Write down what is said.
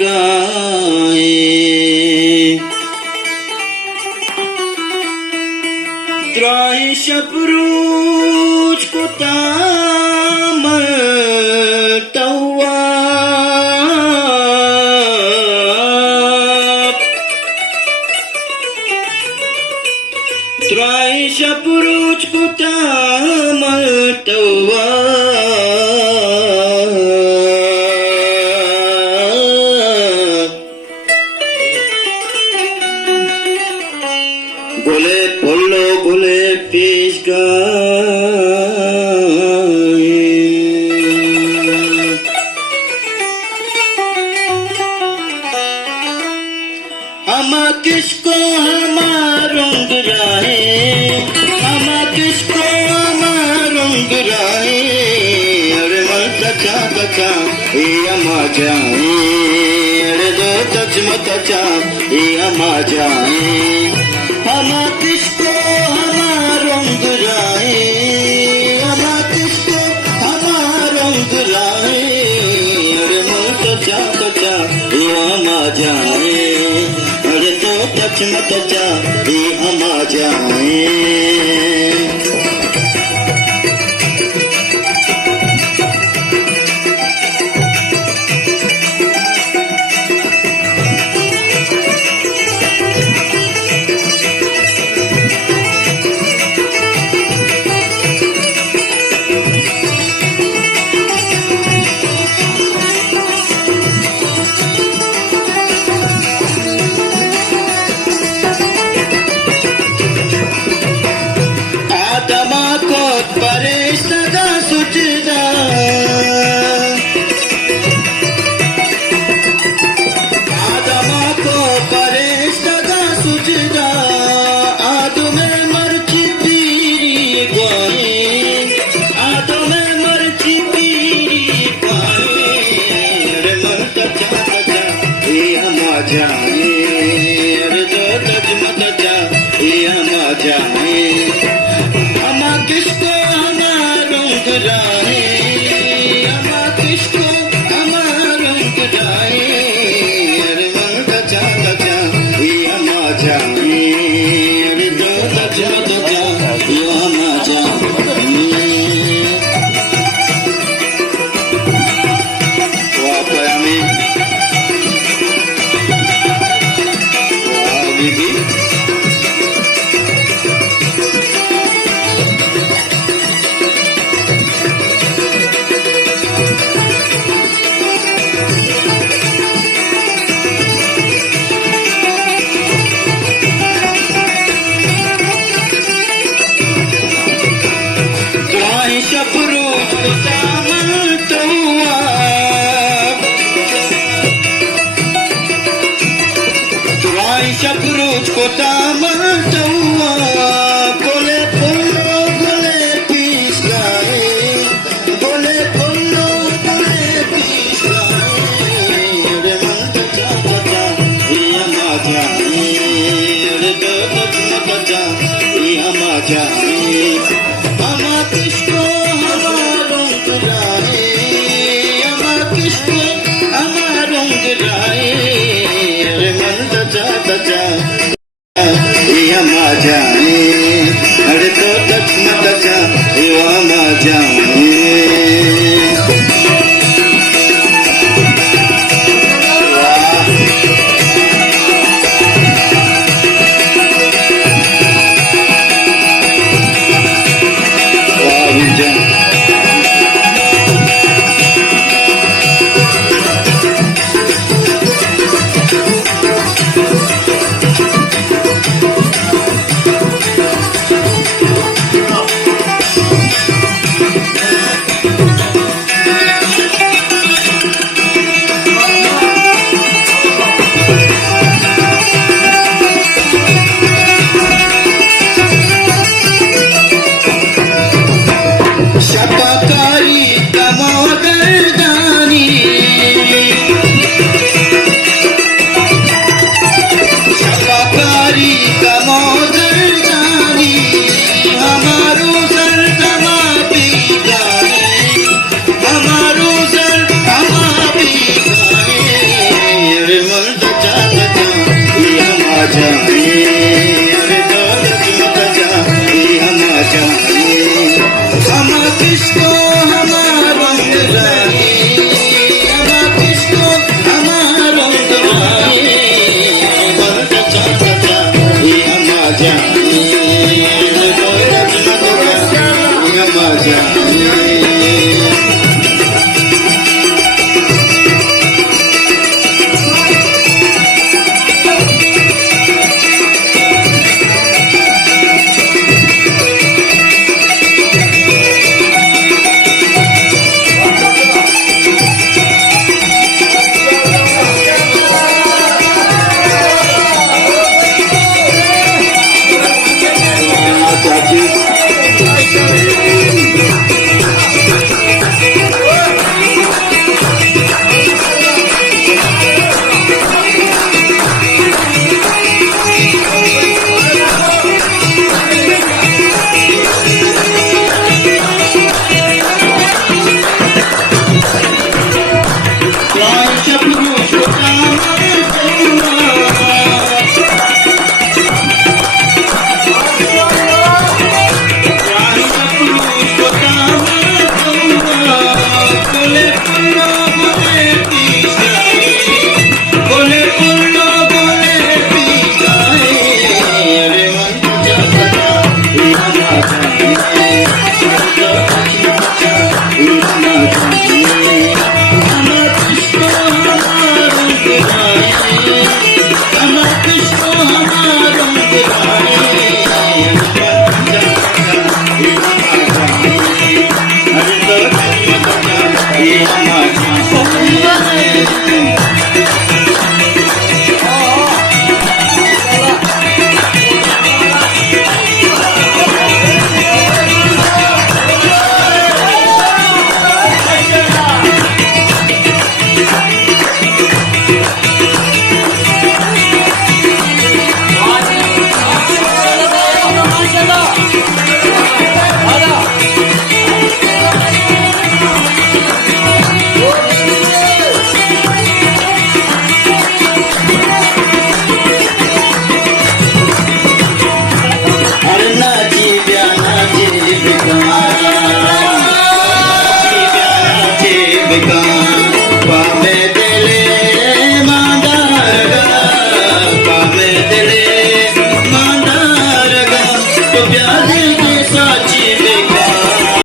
गाए त्राही शपरूच कुतामल तवा त्राही शपरूच कुतामल तवा गोले पोलो गोले पेश गाए हम किसको हमारुंग राहे हम किसको हमारुंग राहे अरे मन तचा तचा ये अमा जाए अरे दो तच मत चा ये अमा जाए हम किसको हमारुंग राहे हम किसको हमारुंग राहे अरे मन तचा तचा ये अमा जाए अरे तो तच मत चा ये अमा जाए Paresta sucida Adama ko paresta sucida Adume marchi piri gaye Adume marchi piri gaye Re man tacha tacha ye hama jaye Re do taj mat ja ye hama jaye Hama kisko हमारुंग राहे हम किसको हमारुंग राहे अरे मन तचा तचा ये हमा जाए अरे दो तचा तचा ये हमा जाए वाह प्यामी वाह बीबी शपरूच कुतामल तवा त्राही शपरूच कुतामल तवा गोले पोलो गोले पीस गाए गोले पोलो गोले पीस गाए अरे मन तचा तचा ये हमा जाए अरे दो तच मत चा ये हमा जाए हम किसको हमारुंग राहे हम किसको हमारुंग राहे अरे मन तचा तचा ये हमा जाए अरे तो तच मत चा ये हमा जाए प्यार